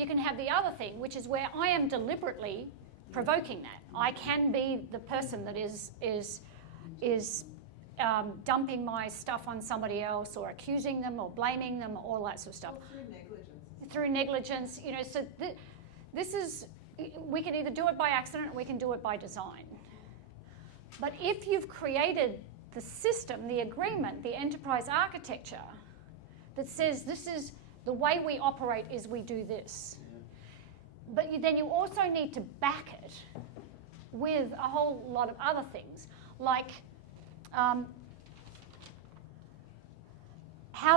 you can have the other thing, which is where I am deliberately provoking that. I can be the person that is dumping my stuff on somebody else, or accusing them, or blaming them, or all that sort of stuff. Well, through negligence. Through negligence, you know. So this is, we can either do it by accident or we can do it by design. But if you've created the system, the agreement, the enterprise architecture that says this is the way we operate, is we do this. But then you also need to back it with a whole lot of other things, like how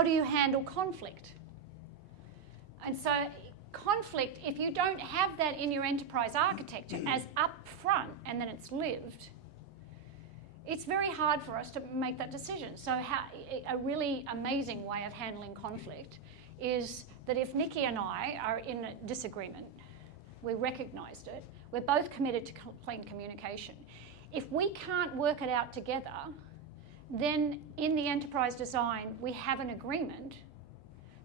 do you handle conflict? And so conflict, if you don't have that in your enterprise architecture as upfront and then it's lived, it's very hard for us to make that decision. So a really amazing way of handling conflict is that if Nikki and I are in a disagreement, we recognised it, we're both committed to clean communication. If we can't work it out together, then in the enterprise design we have an agreement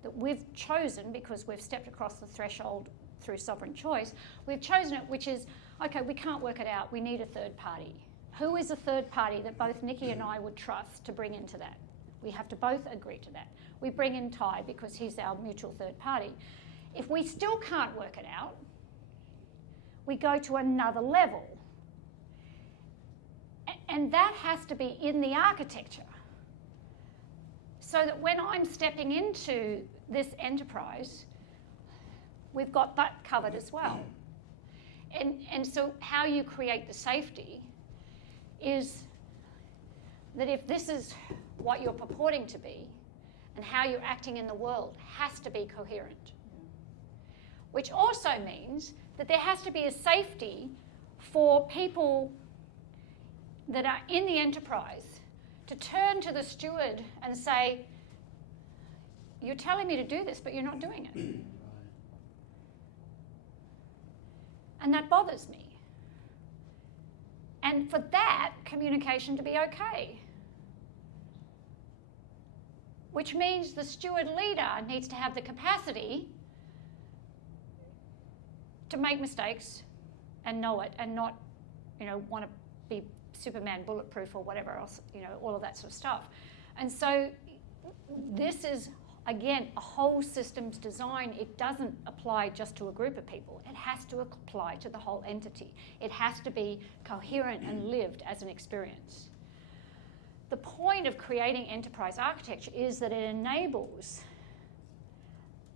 that we've chosen, because we've stepped across the threshold through sovereign choice, we've chosen it, which is, okay, we can't work it out, we need a third party. Who is a third party that both Nikki and I would trust to bring into that? We have to both agree to that. We bring in Ty because he's our mutual third party. If we still can't work it out, we go to another level. And that has to be in the architecture, so that when I'm stepping into this enterprise, we've got that covered as well. And so how you create the safety is that if this is what you're purporting to be, and how you're acting in the world has to be coherent. Which also means that there has to be a safety for people that are in the enterprise to turn to the steward and say, you're telling me to do this, but you're not doing it. And that bothers me. And for that communication to be okay. Which means the steward leader needs to have the capacity to make mistakes and know it, and not, want to be Superman bulletproof or whatever else, all of that sort of stuff. And so this is, again, a whole systems design. It doesn't apply just to a group of people. It has to apply to the whole entity. It has to be coherent and lived as an experience. The point of creating enterprise architecture is that it enables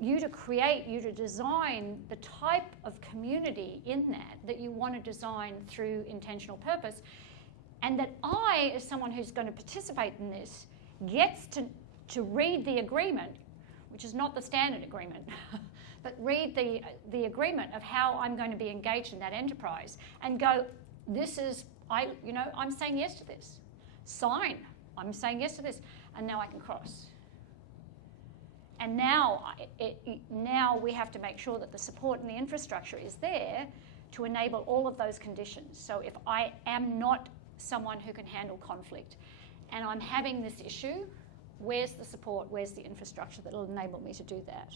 you to design the type of community in that you want to design through intentional purpose, and that I, as someone who's going to participate in this, gets to read the agreement, which is not the standard agreement, but read the agreement of how I'm going to be engaged in that enterprise and go, I'm saying yes to this. Sign, I'm saying yes to this, and now I can cross. And now we have to make sure that the support and the infrastructure is there to enable all of those conditions. So if I am not someone who can handle conflict and I'm having this issue, where's the support, where's the infrastructure that will enable me to do that?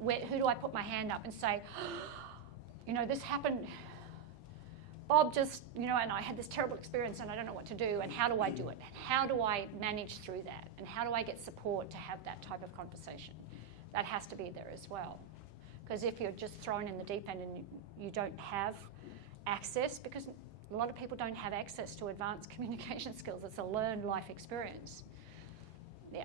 Who do I put my hand up and say, this happened, Bob just, and I had this terrible experience and I don't know what to do, and how do I do it? And how do I manage through that? And how do I get support to have that type of conversation? That has to be there as well. Because if you're just thrown in the deep end and you don't have access, because a lot of people don't have access to advanced communication skills, it's a learned life experience. Yeah.